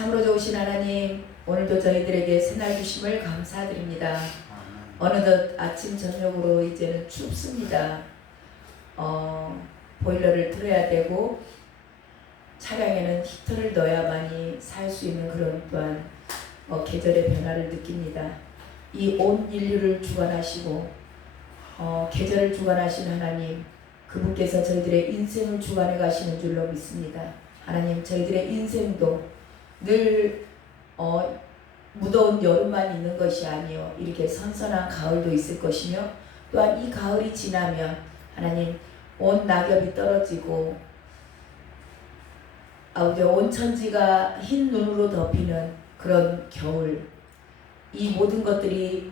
참으로 좋으신 하나님, 오늘도 저희들에게 새날 주심을 감사드립니다. 어느덧 아침 저녁으로 이제는 춥습니다. 보일러를 틀어야 되고 차량에는 히터를 넣어야만이 살 수 있는 그런 또한 계절의 변화를 느낍니다. 이 온 인류를 주관하시고 계절을 주관하신 하나님, 그분께서 저희들의 인생을 주관해 가시는 줄로 믿습니다. 하나님, 저희들의 인생도 늘 무더운 여름만 있는 것이 아니요 이렇게 선선한 가을도 있을 것이며, 또한 이 가을이 지나면 하나님 온 낙엽이 떨어지고 아버지 온 천지가 흰 눈으로 덮이는 그런 겨울, 이 모든 것들이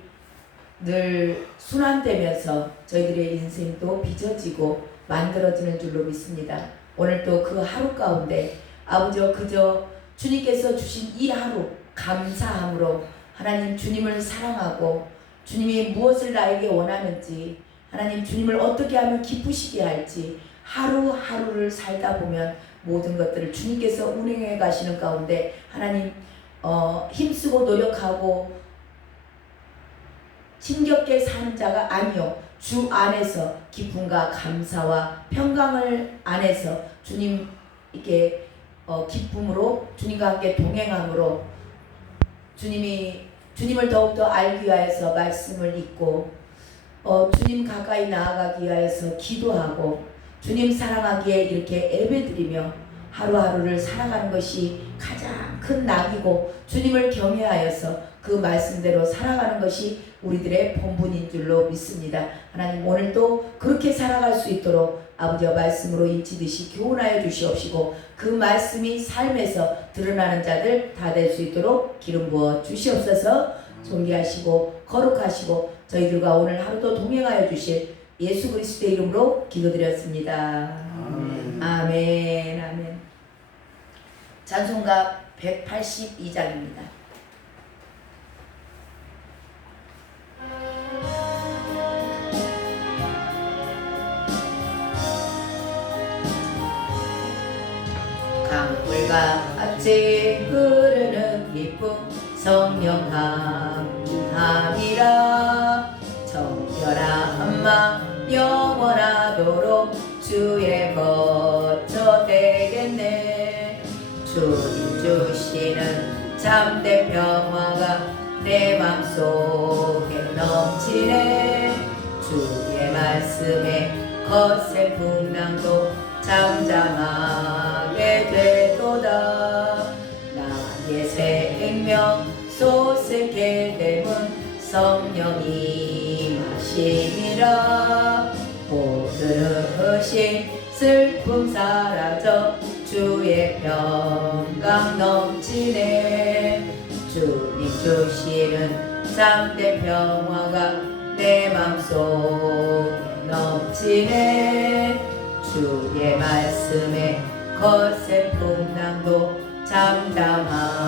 늘 순환되면서 저희들의 인생도 빚어지고 만들어지는 줄로 믿습니다. 오늘 또 그 하루 가운데 아버지 그저 주님께서 주신 이 하루 감사함으로 하나님 주님을 사랑하고 주님이 무엇을 나에게 원하는지, 하나님 주님을 어떻게 하면 기쁘시게 할지 하루하루를 살다 보면 모든 것들을 주님께서 운행해 가시는 가운데 하나님 힘쓰고 노력하고 힘겹게 사는 자가 아니요 주 안에서 기쁨과 감사와 평강을 안에서 주님 이렇게 기쁨으로 주님과 함께 동행함으로 주님을 더욱더 알기 위하여서 말씀을 읽고 주님 가까이 나아가기 위하여서 기도하고 주님 사랑하기에 이렇게 예배드리며 하루하루를 살아가는 것이 가장 큰 낙이고, 주님을 경외하여서 그 말씀대로 살아가는 것이 우리들의 본분인 줄로 믿습니다. 하나님, 오늘도 그렇게 살아갈 수 있도록 아버지의 말씀으로 인치듯이 교훈하여 주시옵시고, 그 말씀이 삶에서 드러나는 자들 다 될 수 있도록 기름 부어 주시옵소서. 존귀하시고 거룩하시고 저희들과 오늘 하루도 동행하여 주실 예수 그리스도의 이름으로 기도드렸습니다. 아멘. 아멘. 아멘. 찬송가 182장입니다. 강물과 같이 흐르는 기쁨 성령 함이라. 정결한 맘 영원하도록 주의 거처 되겠네. 주님 주시는 참된 평화가 내 맘속에 넘치네. 주의 말씀에 거센 풍랑도 잠잠하게 되도다. 나의 생명 솟게 됨은 성령이 마심이라. 모든 의심 슬픔 사라져 주의 평강 넘치네. 주님 주시는 참된 평화가 내 맘속에 넘치네. 주의 말씀에 거센 풍랑도 잠잠하게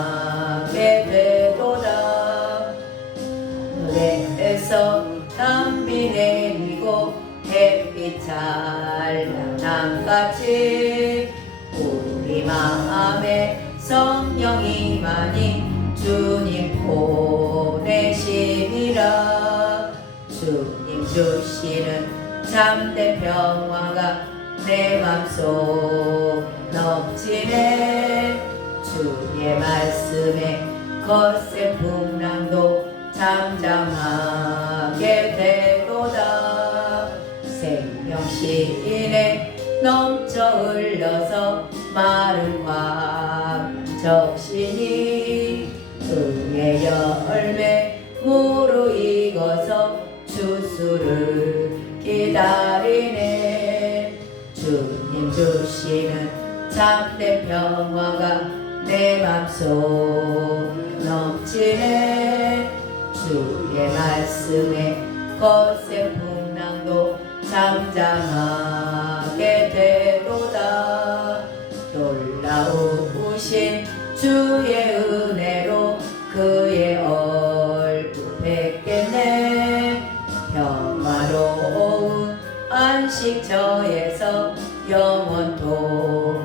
되도다. 하늘에서 담비 내리고 햇빛 찬란함같이 우리 마음에 성령이 많이 주님 보내심이라. 주님 주시는 참된 평화가 내 맘속 넘치네. 주의 말씀에 거센 풍랑도 잠잠하게 되도다. 생명시인에 넘쳐 흘러서 마른 광 적시니 응의 열매 무르익어서 추수를 기다리네. 주님 주시는 참된 평화가 내 맘속 넘치네. 주의 말씀에 거센 풍랑도 잠잠하게 되도다. 놀라우신 주의 은혜로 그의 얼굴 뵙겠네. 평화로운 안식처에서 영원토록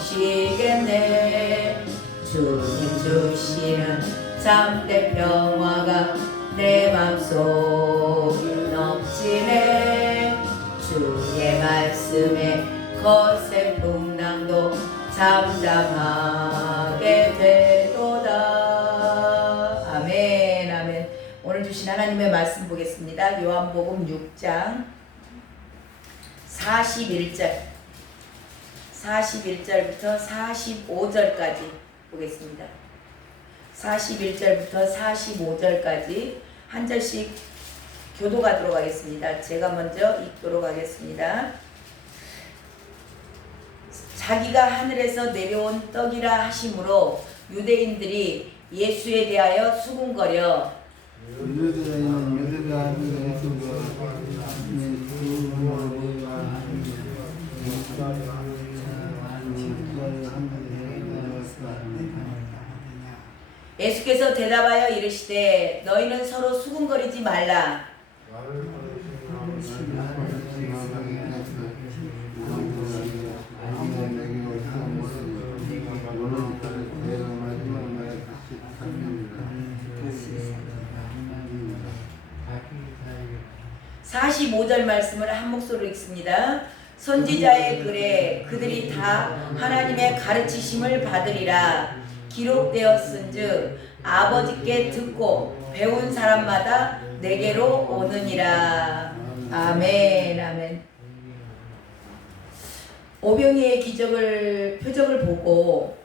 쉬겠네. 주님 주시는 참된 평화가 내 맘속에 넘치네. 주의 말씀에 거센 풍랑도 잠잠하게 되도다. 아멘 아멘. 오늘 주신 하나님의 말씀 보겠습니다. 요한복음 6장 41절부터 45절까지 보겠습니다. 41절부터 45절까지 한 절씩 교도하도록 하겠습니다. 제가 먼저 읽도록 하겠습니다. 자기가 하늘에서 내려온 떡이라 하심으로 유대인들이 예수에 대하여 수군거려 예수께서 대답하여 이르시되 너희는 서로 수군거리지 말라. (45절) 말씀을 한 목소리로 읽습니다. 선지자의 글에 그들이 다 하나님의 가르치심을 받으리라 기록되었은즉 아버지께 듣고 배운 사람마다 내게로 오느니라. 아멘 아멘. 오병이의 표적을 보고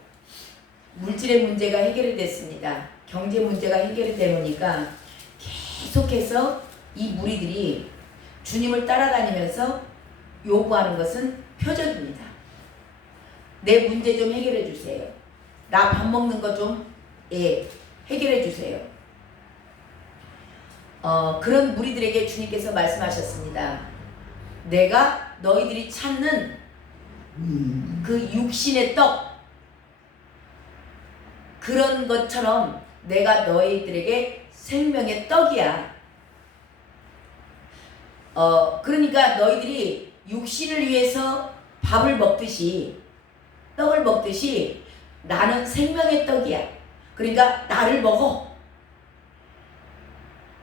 물질의 문제가 해결이 됐습니다. 경제 문제가 해결이 되니까 계속해서 이 무리들이 주님을 따라다니면서 요구하는 것은 표적입니다. 내 문제 좀 해결해 주세요. 나 밥 먹는 거 좀 해결해 주세요. 그런 무리들에게 주님께서 말씀하셨습니다. 내가 너희들이 찾는 그 육신의 떡, 그런 것처럼 내가 너희들에게 생명의 떡이야. 그러니까 너희들이 육신을 위해서 밥을 먹듯이, 떡을 먹듯이 나는 생명의 떡이야. 그러니까 나를 먹어.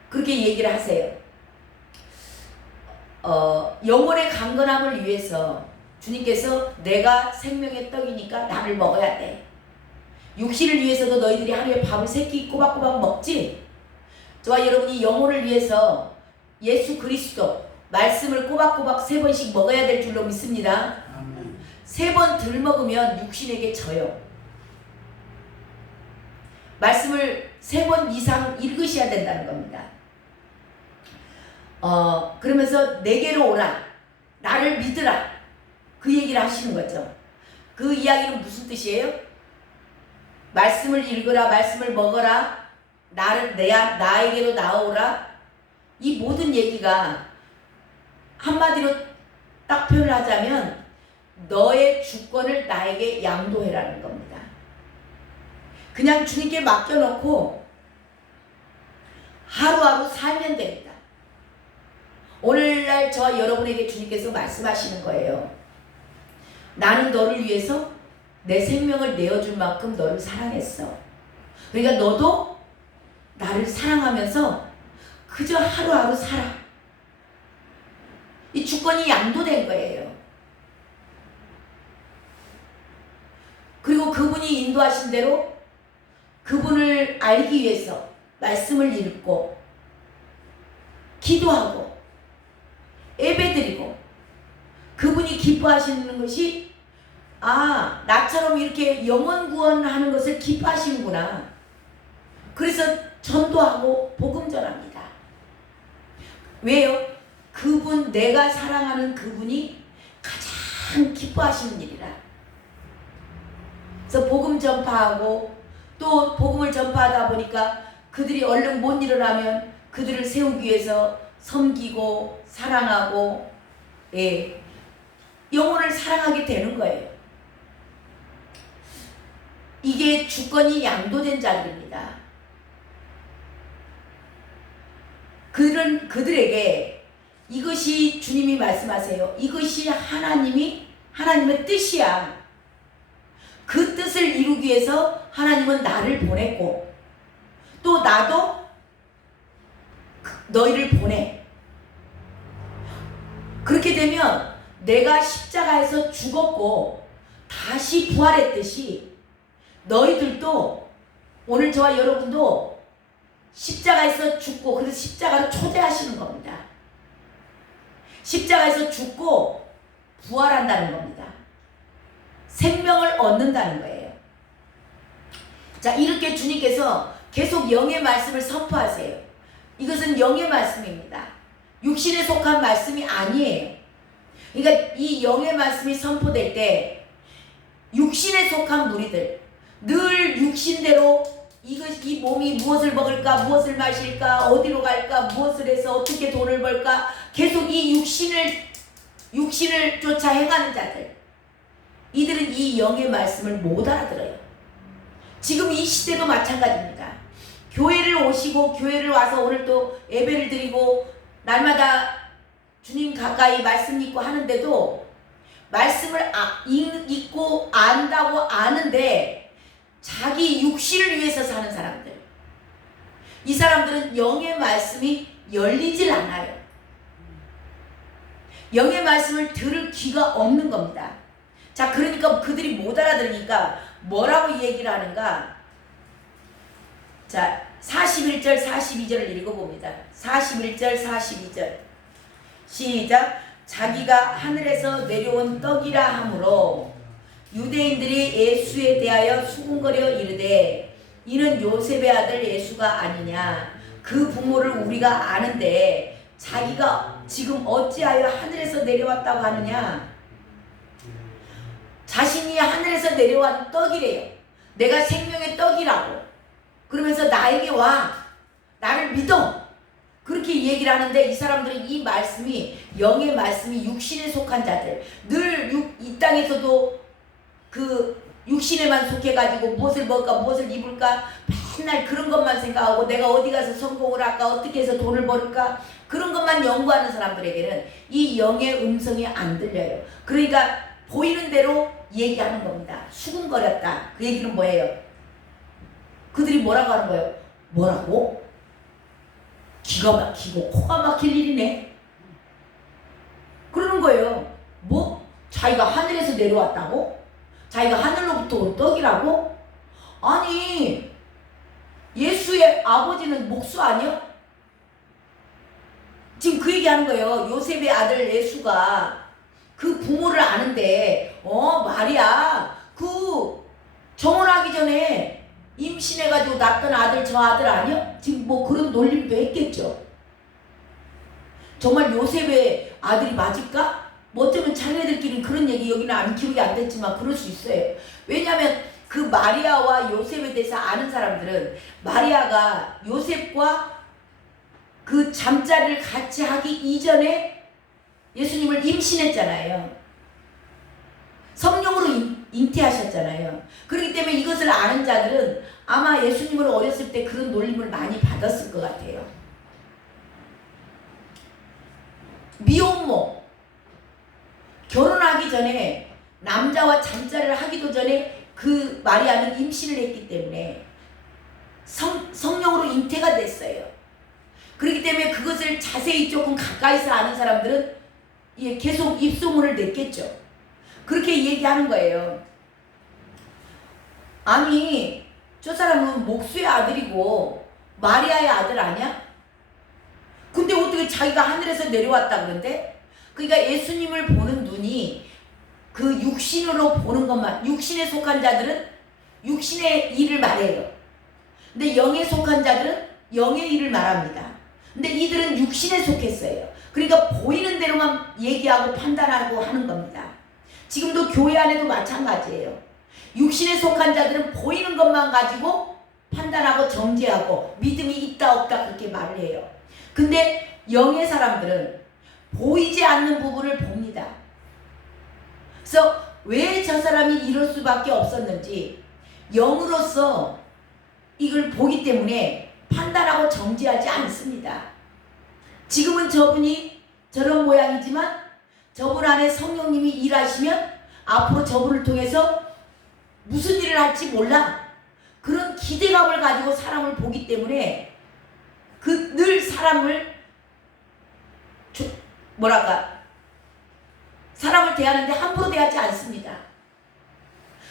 그렇게 얘기를 하세요. 영혼의 강건함을 위해서 주님께서 내가 생명의 떡이니까 나를 먹어야 돼. 육신을 위해서도 너희들이 하루에 밥을 3끼 꼬박꼬박 먹지? 저와 여러분이 영혼을 위해서 예수 그리스도 말씀을 꼬박꼬박 3번씩 먹어야 될 줄로 믿습니다. 3번 덜 먹으면 육신에게 져요. 말씀을 3번 이상 읽으셔야 된다는 겁니다. 그러면서 내게로 오라, 나를 믿으라, 그 얘기를 하시는 거죠. 그 이야기는 무슨 뜻이에요? 말씀을 읽으라, 말씀을 먹어라, 나에게로 나오라. 이 모든 얘기가 한마디로 딱 표현을 하자면 너의 주권을 나에게 양도해라는 겁니다. 그냥 주님께 맡겨놓고 하루하루 살면 됩니다. 오늘날 저와 여러분에게 주님께서 말씀하시는 거예요. 나는 너를 위해서 내 생명을 내어줄 만큼 너를 사랑했어. 그러니까 너도 나를 사랑하면서 그저 하루하루 살아. 이 주권이 양도된 거예요. 그리고 그분이 인도하신 대로 그분을 알기 위해서 말씀을 읽고 기도하고 예배드리고 그분이 기뻐하시는 것이 나처럼 이렇게 영혼 구원하는 것을 기뻐하시는구나. 그래서 전도하고 복음 전합니다. 왜요? 그분, 내가 사랑하는 그분이 가장 기뻐하시는 일이라. 그래서 복음 전파하고 또 복음을 전파하다 보니까 그들이 얼른 못 일어나면 그들을 세우기 위해서 섬기고 사랑하고 영혼을 사랑하게 되는 거예요. 이게 주권이 양도된 자들입니다. 그들에게 이것이 주님이 말씀하세요. 이것이 하나님의 뜻이야. 그 뜻을 이루기 위해서 하나님은 나를 보냈고 또 나도 너희를 보내. 그렇게 되면 내가 십자가에서 죽었고 다시 부활했듯이 너희들도 오늘 저와 여러분도 십자가에서 죽고, 그래서 십자가를 초대하시는 겁니다. 십자가에서 죽고 부활한다는 겁니다. 생명을 얻는다는 거예요. 자, 이렇게 주님께서 계속 영의 말씀을 선포하세요. 이것은 영의 말씀입니다. 육신에 속한 말씀이 아니에요. 그러니까 이 영의 말씀이 선포될 때 육신에 속한 무리들, 늘 육신대로 이 몸이 무엇을 먹을까, 무엇을 마실까, 어디로 갈까, 무엇을 해서 어떻게 돈을 벌까, 계속 이 육신을 쫓아 행하는 자들, 이들은 이 영의 말씀을 못 알아들어요. 지금 이 시대도 마찬가지입니다. 교회를 오시고 교회를 와서 오늘 또 예배를 드리고 날마다 주님 가까이 말씀 읽고 하는데도 말씀을 읽고 안다고 아는데 자기 육신을 위해서 사는 사람들, 이 사람들은 영의 말씀이 열리질 않아요. 영의 말씀을 들을 귀가 없는 겁니다. 자, 그러니까 그들이 못 알아들으니까 뭐라고 얘기를 하는가? 자, 41절 42절을 읽어봅니다. 41절 42절 시작. 자기가 하늘에서 내려온 떡이라 하므로 유대인들이 예수에 대하여 수군거려 이르되 이는 요셉의 아들 예수가 아니냐. 그 부모를 우리가 아는데 자기가 지금 어찌하여 하늘에서 내려왔다고 하느냐. 자신이 하늘에서 내려온 떡이래요. 내가 생명의 떡이라고. 그러면서 나에게 와. 나를 믿어. 그렇게 얘기를 하는데 이 사람들은 이 말씀이, 영의 말씀이 육신에 속한 자들, 늘 이 땅에서도 그 육신에만 속해가지고 무엇을 먹을까, 무엇을 입을까, 맨날 그런 것만 생각하고 내가 어디 가서 성공을 할까, 어떻게 해서 돈을 벌을까, 그런 것만 연구하는 사람들에게는 이 영의 음성이 안 들려요. 그러니까 보이는 대로 얘기하는 겁니다. 수군거렸다. 그 얘기는 뭐예요? 그들이 뭐라고 하는 거예요? 뭐라고? 기가 막히고 코가 막힐 일이네. 그러는 거예요. 뭐? 자기가 하늘에서 내려왔다고? 자기가 하늘로부터 온 떡이라고? 아니, 예수의 아버지는 목수 아니야? 지금 그 얘기하는 거예요. 요셉의 아들 예수가 그 부모를 아는데 마리아 그 정혼하기 전에 임신해가지고 낳던 아들 저 아들 아니야? 지금 뭐 그런 놀림도 했겠죠. 정말 요셉의 아들이 맞을까? 뭐 어쩌면 자기네들끼리 그런 얘기, 여기는 안 기록이 안 됐지만 그럴 수 있어요. 왜냐하면 그 마리아와 요셉에 대해서 아는 사람들은 마리아가 요셉과 그 잠자리를 같이 하기 이전에 예수님을 임신했잖아요. 성령으로 잉태하셨잖아요. 그렇기 때문에 이것을 아는 자들은 아마 예수님을 어렸을 때 그런 놀림을 많이 받았을 것 같아요. 미혼모, 결혼하기 전에 남자와 잠자리를 하기도 전에 그 마리아는 임신을 했기 때문에 성령으로 잉태가 됐어요. 그렇기 때문에 그것을 자세히 조금 가까이서 아는 사람들은 계속 입소문을 냈겠죠. 그렇게 얘기하는 거예요. 아니, 저 사람은 목수의 아들이고 마리아의 아들 아니야? 근데 어떻게 자기가 하늘에서 내려왔다 그런데? 그러니까 예수님을 보는 눈이 그 육신으로 보는 것만, 육신에 속한 자들은 육신의 일을 말해요. 근데 영에 속한 자들은 영의 일을 말합니다. 근데 이들은 육신에 속했어요. 그러니까 보이는 대로만 얘기하고 판단하고 하는 겁니다. 지금도 교회 안에도 마찬가지예요. 육신에 속한 자들은 보이는 것만 가지고 판단하고 정죄하고 믿음이 있다 없다 그렇게 말을 해요. 근데 영의 사람들은 보이지 않는 부분을 봅니다. 그래서 왜 저 사람이 이럴 수밖에 없었는지 영으로서 이걸 보기 때문에 판단하고 정죄하지 않습니다. 지금은 저분이 저런 모양이지만 저분 안에 성령님이 일하시면 앞으로 저분을 통해서 무슨 일을 할지 몰라. 그런 기대감을 가지고 사람을 보기 때문에 그 늘 사람을 사람을 대하는데 함부로 대하지 않습니다.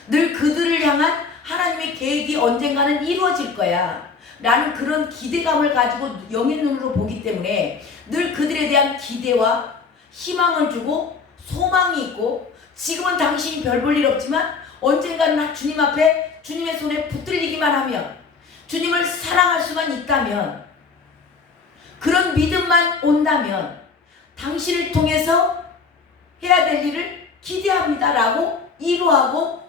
늘 그들을 향한 하나님의 계획이 언젠가는 이루어질 거야 라는 그런 기대감을 가지고 영의 눈으로 보기 때문에 늘 그들에 대한 기대와 희망을 주고 소망이 있고, 지금은 당신이 별 볼 일 없지만 언젠가는 주님 앞에 주님의 손에 붙들리기만 하면, 주님을 사랑할 수만 있다면, 그런 믿음만 온다면 당신을 통해서 해야 될 일을 기대합니다 라고 위로하고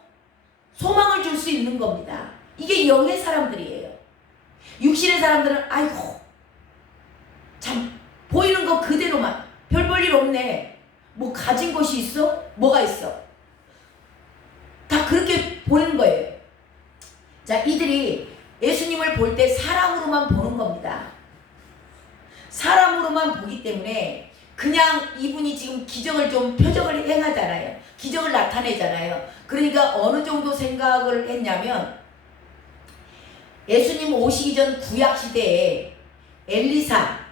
소망을 줄 수 있는 겁니다. 이게 영의 사람들이에요. 육신의 사람들은 아이고 참 보이는 거 그대로만, 별 볼 일 없네, 뭐 가진 것이 있어? 뭐가 있어? 다 그렇게 보는 거예요. 자, 이들이 예수님을 볼 때 사람으로만 보는 겁니다. 사람으로만 보기 때문에 그냥 이분이 지금 기적을 좀 표적을 행하잖아요. 기적을 나타내잖아요. 그러니까 어느 정도 생각을 했냐면, 예수님 오시기 전 구약 시대에 엘리야,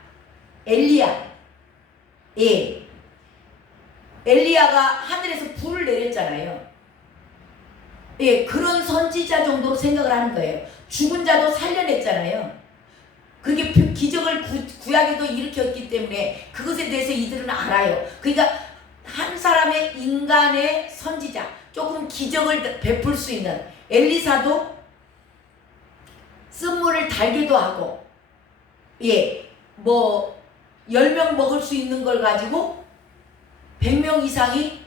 엘리야가 하늘에서 불을 내렸잖아요. 그런 선지자 정도로 생각을 하는 거예요. 죽은 자도 살려냈잖아요. 그렇게 기적을 구약에도 일으켰기 때문에 그것에 대해서 이들은 알아요. 그러니까 한 사람의 인간의 선지자, 조금 기적을 베풀 수 있는 엘리사도 쓴물을 달기도 하고, 10명 먹을 수 있는 걸 가지고 100명 이상이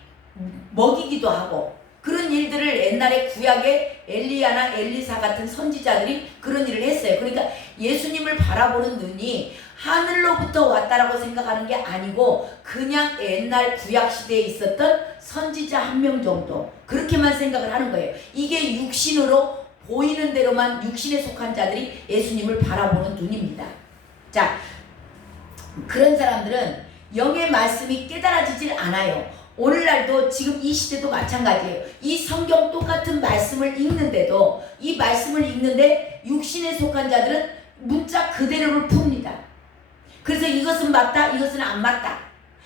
먹이기도 하고, 그런 일들을 옛날에 구약의 엘리야나 엘리사 같은 선지자들이 그런 일을 했어요. 그러니까 예수님을 바라보는 눈이 하늘로부터 왔다라고 생각하는 게 아니고 그냥 옛날 구약 시대에 있었던 선지자 한 명 정도, 그렇게만 생각을 하는 거예요. 이게 육신으로 보이는 대로만, 육신에 속한 자들이 예수님을 바라보는 눈입니다. 자, 그런 사람들은 영의 말씀이 깨달아지질 않아요. 오늘날도 지금 이 시대도 마찬가지예요. 이 성경 똑같은 말씀을 읽는데도, 이 말씀을 읽는데 육신에 속한 자들은 문자 그대로를 풉니다. 그래서 이것은 맞다, 이것은 안 맞다,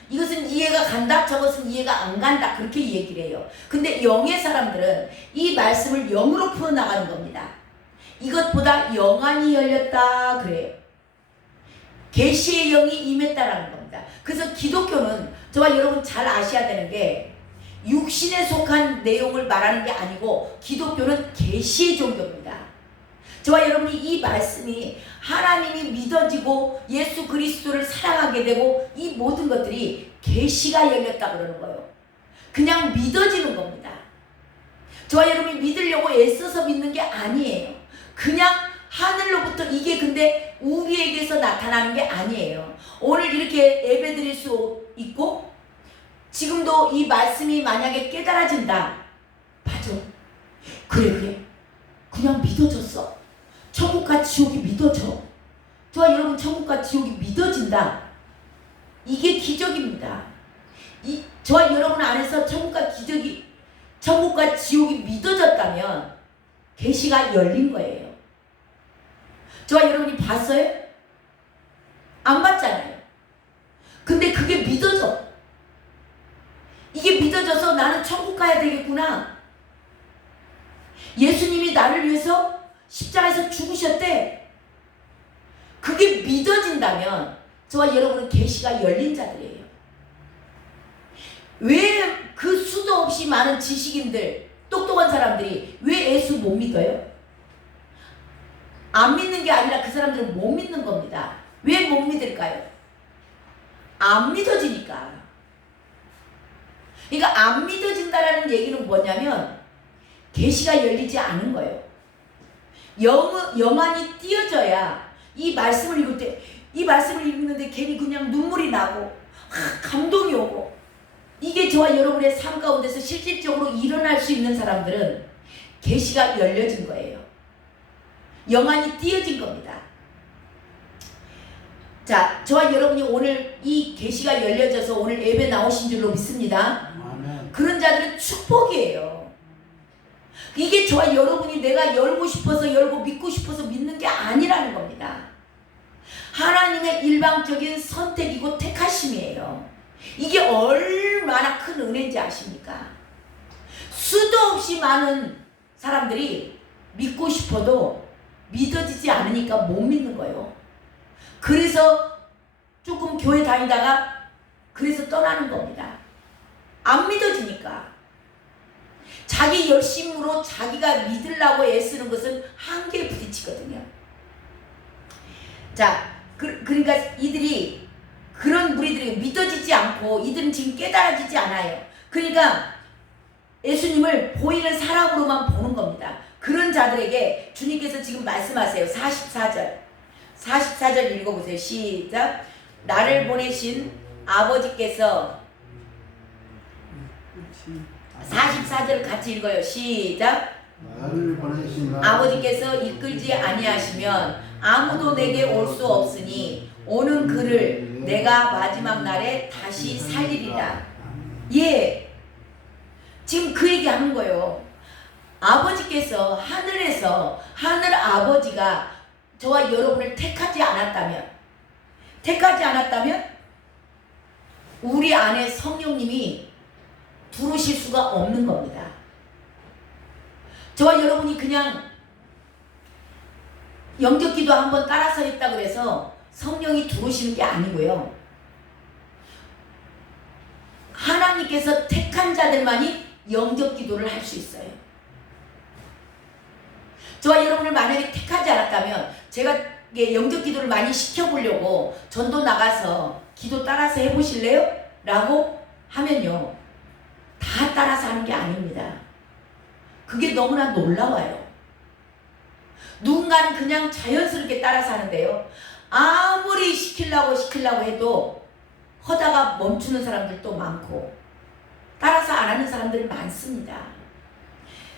이것은 이해가 간다, 저것은 이해가 안 간다, 그렇게 얘기를 해요. 근데 영의 사람들은 이 말씀을 영으로 풀어나가는 겁니다. 이것보다 영안이 열렸다 그래요. 계시의 영이 임했다라는 겁니다. 그래서 기독교는 저와 여러분 잘 아셔야 되는 게, 육신에 속한 내용을 말하는 게 아니고 기독교는 계시의 종교입니다. 저와 여러분이 이 말씀이 하나님이 믿어지고 예수 그리스도를 사랑하게 되고, 이 모든 것들이 계시가 열렸다 그러는 거예요. 그냥 믿어지는 겁니다. 저와 여러분이 믿으려고 애써서 믿는 게 아니에요. 그냥 하늘로부터, 이게 근데 우리에게서 나타나는 게 아니에요. 오늘 이렇게 예배드릴 수 있고, 지금도 이 말씀이 만약에 깨달아진다, 맞아, 그래 그냥 믿어졌어. 천국과 지옥이 믿어져. 저와 여러분, 천국과 지옥이 믿어진다, 이게 기적입니다. 저와 여러분 안에서 천국과 지옥이 믿어졌다면 계시가 열린 거예요. 저와 여러분이 봤어요? 안 봤잖아요. 근데 그게 믿어져. 이게 믿어져서 나는 천국 가야 되겠구나. 예수님이 나를 위해서 십자가에서 죽으셨대. 그게 믿어진다면 저와 여러분은 계시가 열린 자들이에요. 왜 그 수도 없이 많은 지식인들, 똑똑한 사람들이 왜 예수 못 믿어요? 안 믿는 게 아니라 그 사람들은 못 믿는 겁니다. 왜 못 믿을까요? 안 믿어지니까. 그러니까 안 믿어진다라는 얘기는 뭐냐면 계시가 열리지 않은 거예요. 영안이 띄어져야 이 말씀을 읽을 때, 이 말씀을 읽는데 괜히 그냥 눈물이 나고 감동이 오고, 이게 저와 여러분의 삶 가운데서 실질적으로 일어날 수 있는 사람들은 계시가 열려진 거예요. 영안이 띄어진 겁니다. 자, 저와 여러분이 오늘 이 계시가 열려져서 오늘 예배 나오신 줄로 믿습니다. 아멘. 그런 자들은 축복이에요. 이게 저와 여러분이 내가 열고 싶어서 열고 믿고 싶어서 믿는 게 아니라는 겁니다. 하나님의 일방적인 선택이고 택하심이에요. 이게 얼마나 큰 은혜인지 아십니까? 수도 없이 많은 사람들이 믿고 싶어도 믿어지지 않으니까 못 믿는 거예요. 그래서 조금 교회 다니다가 그래서 떠나는 겁니다. 안 믿어지니까. 자기 열심으로 자기가 믿으려고 애쓰는 것은 한계에 부딪히거든요. 자, 그러니까 이들이 그런 무리들이 믿어지지 않고 이들은 지금 깨달아지지 않아요. 그러니까 예수님을 보이는 사람으로만 보는 겁니다. 그런 자들에게 주님께서 지금 말씀하세요. 44절 읽어보세요. 시작. 나를 보내신 아버지께서 44절을 같이 읽어요. 시작. 나를 보내신 아버지께서 이끌지 아니하시면 아무도 내게 올 수 없으니 오는 그를 내가 마지막 날에 다시 살리리라. 예, 지금 그 얘기하는 거예요. 아버지께서 하늘에서 하늘 아버지가 저와 여러분을 택하지 않았다면 우리 안에 성령님이 들어오실 수가 없는 겁니다. 저와 여러분이 그냥 영접기도 한번 따라서 했다 그래서 성령이 들어오시는 게 아니고요. 하나님께서 택한 자들만이 영접기도를 할 수 있어요. 저와 여러분을 만약에 택하지 않았다면 제가 영접기도를 많이 시켜보려고 전도 나가서 기도 따라서 해보실래요? 라고 하면요. 다 따라서 하는 게 아닙니다. 그게 너무나 놀라워요. 누군가는 그냥 자연스럽게 따라서 하는데요. 아무리 시키려고 해도 하다가 멈추는 사람들도 많고 따라서 안 하는 사람들이 많습니다.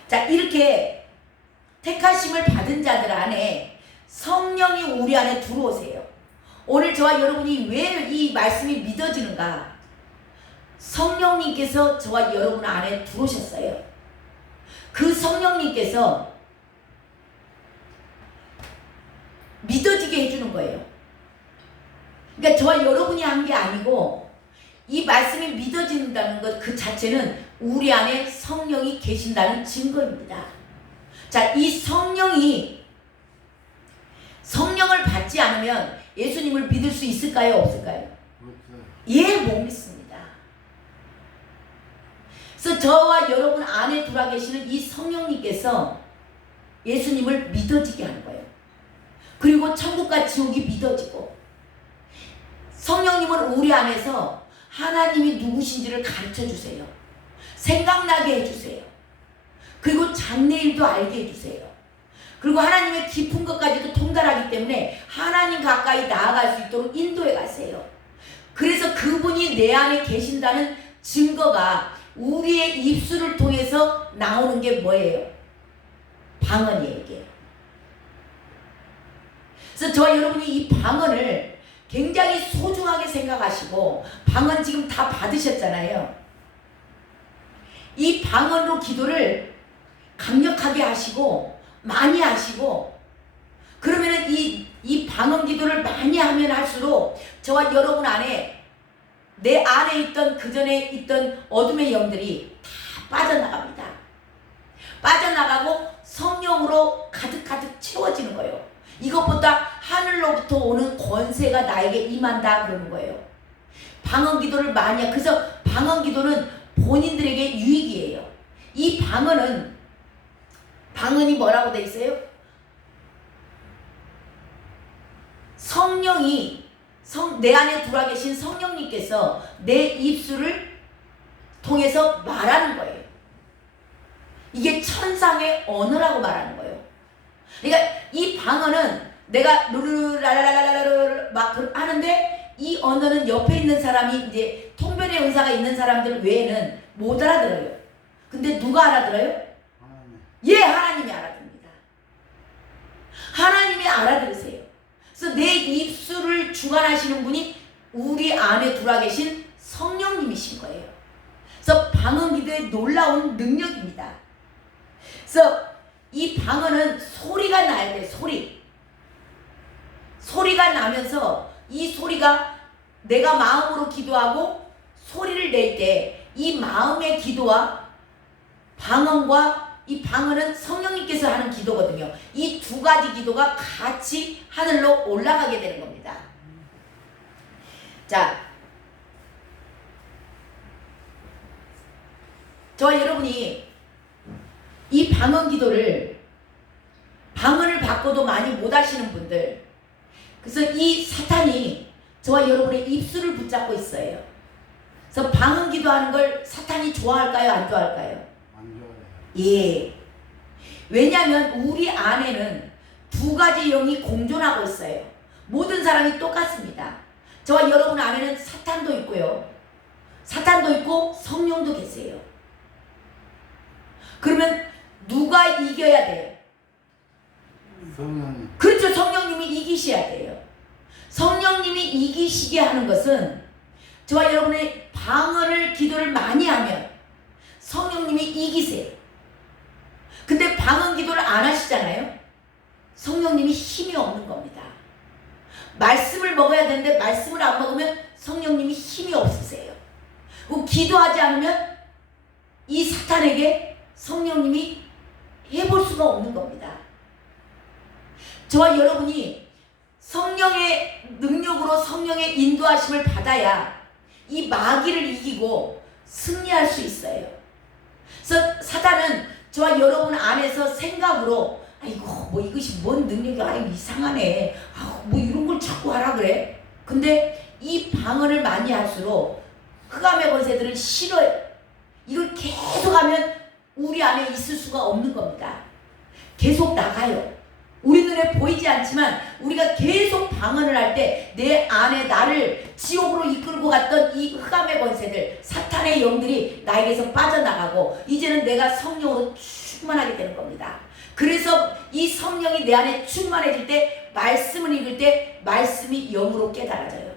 자, 이렇게 택하심을 받은 자들 안에 성령이 우리 안에 들어오세요. 오늘 저와 여러분이 왜 이 말씀이 믿어지는가? 성령님께서 저와 여러분 안에 들어오셨어요. 그 성령님께서 믿어지게 해주는 거예요. 그러니까 저와 여러분이 한 게 아니고 이 말씀이 믿어진다는 것 그 자체는 우리 안에 성령이 계신다는 증거입니다. 자, 이 성령을 받지 않으면 예수님을 믿을 수 있을까요? 없을까요? 예, 못 믿습니다. 그래서 저와 여러분 안에 들어와 계시는 이 성령님께서 예수님을 믿어지게 하는 거예요. 그리고 천국과 지옥이 믿어지고 성령님은 우리 안에서 하나님이 누구신지를 가르쳐 주세요. 생각나게 해주세요. 그리고 장래일도 알게 해주세요. 그리고 하나님의 깊은 것까지도 통달하기 때문에 하나님 가까이 나아갈 수 있도록 인도해 가세요. 그래서 그분이 내 안에 계신다는 증거가 우리의 입술을 통해서 나오는 게 뭐예요? 방언이에요, 이게. 그래서 저와 여러분이 이 방언을 굉장히 소중하게 생각하시고 방언 지금 다 받으셨잖아요. 이 방언으로 기도를 강력하게 하시고 많이 하시고 그러면은 이 방언 기도를 많이 하면 할수록 저와 여러분 안에 내 안에 있던 그전에 있던 어둠의 영들이 다 빠져나갑니다. 빠져나가고 성령으로 가득가득 채워지는 거예요. 이것보다 하늘로부터 오는 권세가 나에게 임한다 그러는 거예요. 방언 기도를 많이 해요. 그래서 방언 기도는 본인들에게 유익이에요. 이 방언이 뭐라고 돼 있어요? 성령이 내 안에 들어와 계신 성령님께서 내 입술을 통해서 말하는 거예요. 이게 천상의 언어라고 말하는 거예요. 그러니까 이 방언은 내가 루루라라라라라라 막 하는데 이 언어는 옆에 있는 사람이 이제 통변의 은사가 있는 사람들 외에는 못 알아들어요. 근데 누가 알아들어요? 예, 하나님이 알아듣습니다. 하나님이 알아들으세요. 그래서 내 입술을 주관하시는 분이 우리 안에 들어와 계신 성령님이신 거예요. 그래서 방언 기도의 놀라운 능력입니다. 그래서 이 방언은 소리가 나야 돼. 소리가 나면서 이 소리가 내가 마음으로 기도하고 소리를 낼 때 이 마음의 기도와 방언과 이 방언은 성령님께서 하는 기도거든요. 이 두 가지 기도가 같이 하늘로 올라가게 되는 겁니다. 자, 저와 여러분이 이 방언 기도를 방언을 받고도 많이 못 하시는 분들, 그래서 이 사탄이 저와 여러분의 입술을 붙잡고 있어요. 그래서 방언 기도하는 걸 사탄이 좋아할까요? 안 좋아할까요? 안 좋아해요. 예. 왜냐하면 우리 안에는 두 가지 영이 공존하고 있어요. 모든 사람이 똑같습니다. 저와 여러분 안에는 사탄도 있고요. 사탄도 있고 성령도 계세요. 그러면 누가 이겨야 돼요? 성령님. 그렇죠. 성령님이 이기셔야 돼요. 성령님이 이기시게 하는 것은 저와 여러분의 방언을 기도를 많이 하면 성령님이 이기세요. 근데 방언 기도를 안 하시잖아요. 성령님이 힘이 없는 겁니다. 말씀을 먹어야 되는데 말씀을 안 먹으면 성령님이 힘이 없으세요. 기도하지 않으면 이 사탄에게 성령님이 해볼 수가 없는 겁니다. 저와 여러분이 성령의 능력으로 성령의 인도하심을 받아야 이 마귀를 이기고 승리할 수 있어요. 그래서 사단은 저와 여러분 안에서 생각으로 아이고 뭐 이것이 뭔 능력이야, 아이고 이상하네, 뭐 이런 걸 자꾸 하라 그래. 근데 이 방언을 많이 할수록 흑암의 권세들은 싫어요. 이걸 계속 하면 우리 안에 있을 수가 없는 겁니다. 계속 나가요. 우리 눈에 보이지 않지만 우리가 계속 방언을 할 때 내 안에 나를 지옥으로 이끌고 갔던 이 흑암의 권세들, 사탄의 영들이 나에게서 빠져나가고 이제는 내가 성령으로 충만하게 되는 겁니다. 그래서 이 성령이 내 안에 충만해질 때 말씀을 읽을 때 말씀이 영으로 깨달아져요.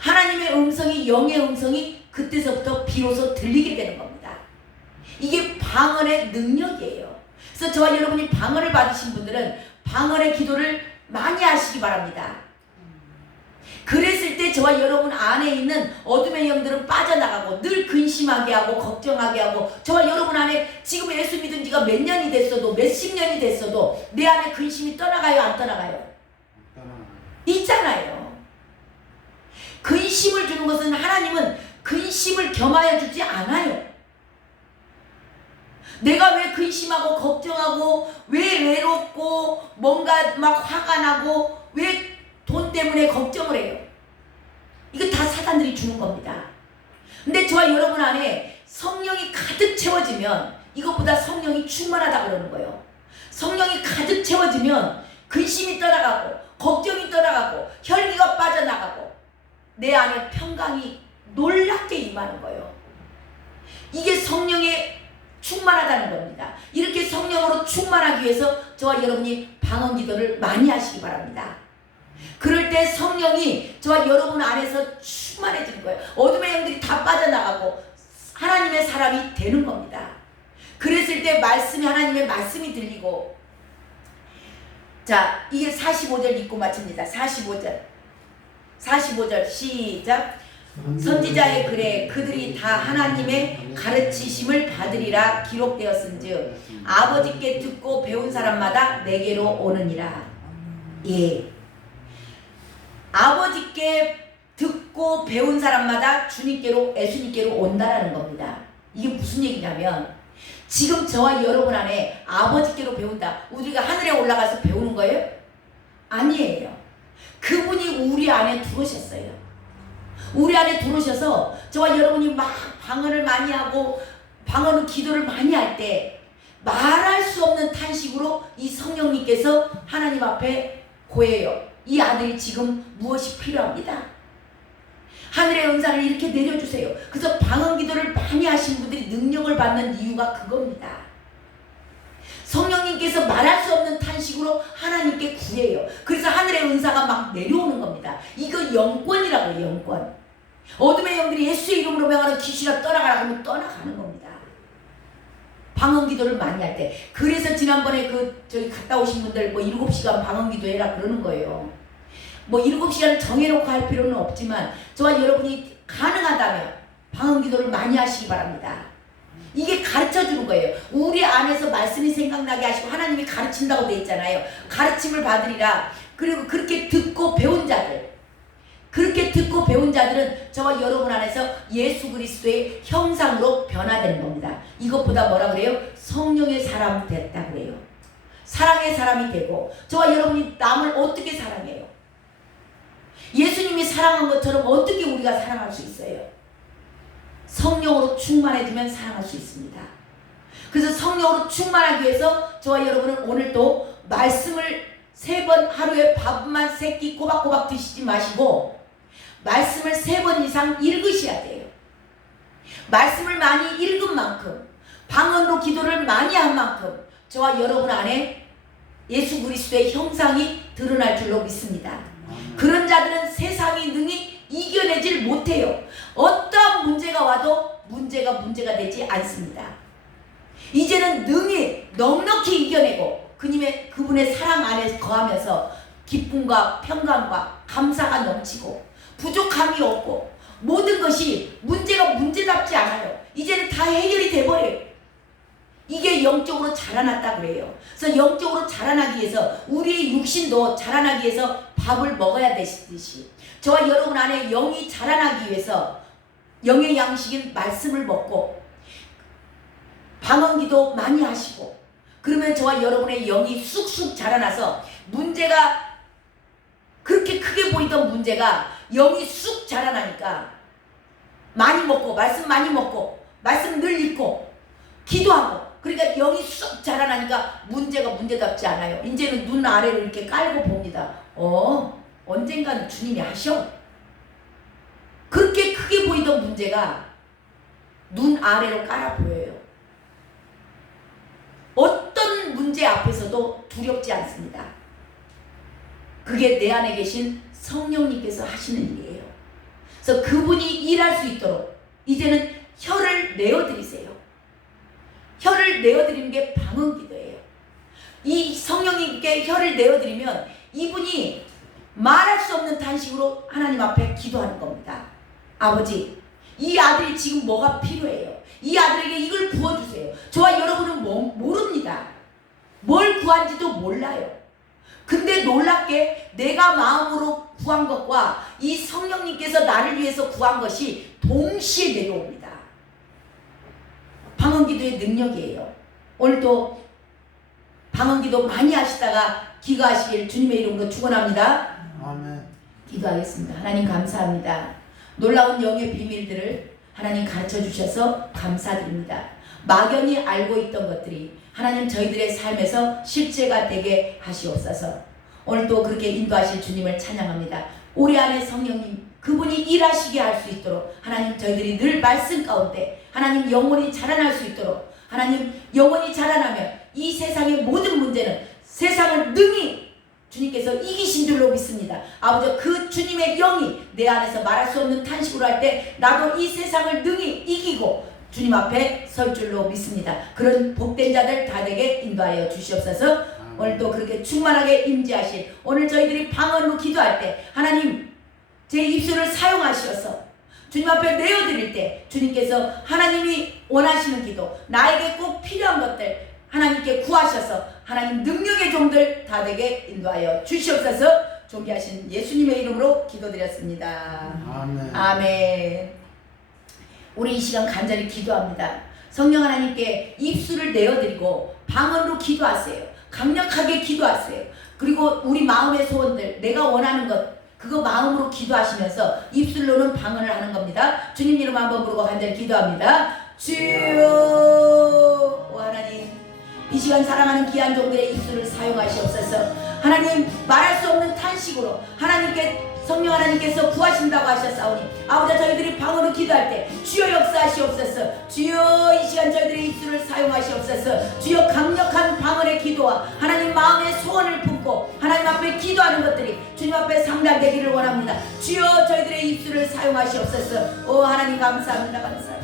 하나님의 음성이, 영의 음성이 그때서부터 비로소 들리게 되는 겁니다. 이게 방언의 능력이에요. 그래서 저와 여러분이 방언을 받으신 분들은 방언의 기도를 많이 하시기 바랍니다. 그랬을 때 저와 여러분 안에 있는 어둠의 영들은 빠져나가고 늘 근심하게 하고 걱정하게 하고, 저와 여러분 안에 지금 예수 믿은 지가 몇 년이 됐어도 몇십 년이 됐어도 내 안에 근심이 떠나가요, 안 떠나가요? 있잖아요. 근심을 주는 것은, 하나님은 근심을 겸하여 주지 않아요. 내가 왜 근심하고 걱정하고 왜 외롭고 뭔가 막 화가 나고 왜 돈 때문에 걱정을 해요? 이거 다 사단들이 주는 겁니다. 근데 저와 여러분 안에 성령이 가득 채워지면, 이것보다 성령이 충만하다 그러는 거예요. 성령이 가득 채워지면 근심이 떠나가고 걱정이 떠나가고 혈기가 빠져나가고 내 안에 평강이 놀랍게 임하는 거예요. 이게 성령의 충만하다는 겁니다. 이렇게 성령으로 충만하기 위해서 저와 여러분이 방언 기도를 많이 하시기 바랍니다. 그럴 때 성령이 저와 여러분 안에서 충만해지는 거예요. 어둠의 영들이 다 빠져나가고 하나님의 사람이 되는 겁니다. 그랬을 때 말씀이, 하나님의 말씀이 들리고, 자, 이게 45절 읽고 마칩니다. 45절 시작. 선지자의 글에 그들이 다 하나님의 가르치심을 받으리라 기록되었은즉 아버지께 듣고 배운 사람마다 내게로 오느니라. 예, 아버지께 듣고 배운 사람마다 주님께로, 예수님께로 온다라는 겁니다. 이게 무슨 얘기냐면, 지금 저와 여러분 안에 아버지께로 배운다, 우리가 하늘에 올라가서 배우는 거예요? 아니에요. 그분이 우리 안에 들어오셨어요. 우리 안에 들어오셔서 저와 여러분이 막 방언을 많이 하고 방언 기도를 많이 할 때 말할 수 없는 탄식으로 이 성령님께서 하나님 앞에 고해요. 이 아들이 지금 무엇이 필요합니다. 하늘의 은사를 이렇게 내려주세요. 그래서 방언 기도를 많이 하신 분들이 능력을 받는 이유가 그겁니다. 성령님께서 말할 수 없는 탄식으로 하나님께 구해요. 그래서 하늘의 은사가 막 내려오는 겁니다. 이거 영권이라고 해요, 영권. 어둠의 영들이 예수의 이름으로 명하는 귀신아 떠나가라 하면 떠나가는 겁니다. 방언 기도를 많이 할 때. 그래서 지난번에 저기 갔다 오신 분들 뭐 7시간 방언 기도 해라 그러는 거예요. 뭐 7시간을 정해놓고 할 필요는 없지만 저와 여러분이 가능하다면 방언 기도를 많이 하시기 바랍니다. 이게 가르쳐 주는 거예요. 우리 안에서 말씀이 생각나게 하시고 하나님이 가르친다고 돼 있잖아요. 가르침을 받으리라. 그리고 그렇게 듣고 배운 자들, 그렇게 듣고 배운 자들은 저와 여러분 안에서 예수 그리스도의 형상으로 변화되는 겁니다. 이것보다 뭐라 그래요? 성령의 사람 됐다 그래요. 사랑의 사람이 되고 저와 여러분이 남을 어떻게 사랑해요? 예수님이 사랑한 것처럼 어떻게 우리가 사랑할 수 있어요? 성령으로 충만해지면 사랑할 수 있습니다. 그래서 성령으로 충만하기 위해서 저와 여러분은 오늘 또 말씀을 3번 하루에 밥만 3끼 꼬박꼬박 드시지 마시고 말씀을 3번 이상 읽으셔야 돼요. 말씀을 많이 읽은 만큼 방언으로 기도를 많이 한 만큼 저와 여러분 안에 예수 그리스도의 형상이 드러날 줄로 믿습니다. 그런 자들은 세상이 능히 이겨내질 못해요. 어떠한 문제가 와도 문제가 되지 않습니다. 이제는 능히 넉넉히 이겨내고 그분의 사랑 안에 거하면서 기쁨과 평강과 감사가 넘치고 부족함이 없고 모든 것이 문제가 문제답지 않아요. 이제는 다 해결이 돼버려요. 이게 영적으로 자라났다 그래요. 그래서 영적으로 자라나기 위해서 우리의 육신도 자라나기 위해서 밥을 먹어야 되듯이 저와 여러분 안에 영이 자라나기 위해서 영의 양식인 말씀을 먹고 방언기도 많이 하시고 그러면 저와 여러분의 영이 쑥쑥 자라나서 문제가 그렇게 크게 보이던 문제가 영이 쑥 자라나니까 많이 먹고 말씀 많이 먹고 말씀 늘 읽고 기도하고 그러니까 영이 쑥 자라나니까 문제가 문제답지 않아요. 이제는 눈 아래로 이렇게 깔고 봅니다. 언젠가는 주님이 하셔. 그렇게 크게 보이던 문제가 눈 아래로 깔아 보여요. 어떤 문제 앞에서도 두렵지 않습니다. 그게 내 안에 계신 성령님께서 하시는 일이에요. 그래서 그분이 일할 수 있도록 이제는 혀를 내어드리세요. 혀를 내어드리는 게 방언기도예요. 이 성령님께 혀를 내어드리면 이분이 말할 수 없는 탄식으로 하나님 앞에 기도하는 겁니다. 아버지, 이 아들이 지금 뭐가 필요해요? 이 아들에게 이걸 부어주세요. 저와 여러분은 모릅니다. 뭘 구한지도 몰라요. 근데 놀랍게 내가 마음으로 구한 것과 이 성령님께서 나를 위해서 구한 것이 동시에 내려옵니다. 방언기도의 능력이에요. 오늘도 방언기도 많이 하시다가 기도하시길 주님의 이름으로 축원합니다. 아멘. 기도하겠습니다. 하나님 감사합니다. 놀라운 영의 비밀들을 하나님 가르쳐 주셔서 감사드립니다. 막연히 알고 있던 것들이 하나님 저희들의 삶에서 실제가 되게 하시옵소서. 오늘도 그렇게 인도하실 주님을 찬양합니다. 우리 안에 성령님 그분이 일하시게 할 수 있도록 하나님 저희들이 늘 말씀 가운데 하나님 영원히 자라날 수 있도록 하나님 영원히 자라나면 이 세상의 모든 문제는 세상을 능히 주님께서 이기신 줄로 믿습니다. 아버지 그 주님의 영이 내 안에서 말할 수 없는 탄식으로 할 때 나도 이 세상을 능히 이기고 주님 앞에 설 줄로 믿습니다. 그런 복된 자들 다 되게 인도하여 주시옵소서. 오늘도 그렇게 충만하게 임재하실 오늘 저희들이 방언으로 기도할 때 하나님 제 입술을 사용하셔서 주님 앞에 내어드릴 때 주님께서 하나님이 원하시는 기도 나에게 꼭 필요한 것들 하나님께 구하셔서 하나님 능력의 종들 다 되게 인도하여 주시옵소서. 존귀하신 예수님의 이름으로 기도드렸습니다. 아멘. 아멘. 우리 이 시간 간절히 기도합니다. 성령 하나님께 입술을 내어드리고 방언으로 기도하세요. 강력하게 기도하세요. 그리고 우리 마음의 소원들 내가 원하는 것 그거 마음으로 기도하시면서 입술로는 방언을 하는 겁니다. 주님 이름 한번 부르고 간절히 기도합니다. 주여 오 하나님 이 시간 사랑하는 귀한 종들의 입술을 사용하시옵소서. 하나님 말할 수 없는 탄식으로 하나님께 성령 하나님께서 구하신다고 하셨사오니 아버지 저희들이 방언으로 기도할 때 주여 역사하시옵소서. 주여 이 시간 저희들의 입술을 사용하시옵소서. 주여 강력한 방언의 기도와 하나님 마음의 소원을 품고 하나님 앞에 기도하는 것들이 주님 앞에 상달되기를 원합니다. 주여 저희들의 입술을 사용하시옵소서. 오 하나님 감사합니다. 감사합니다.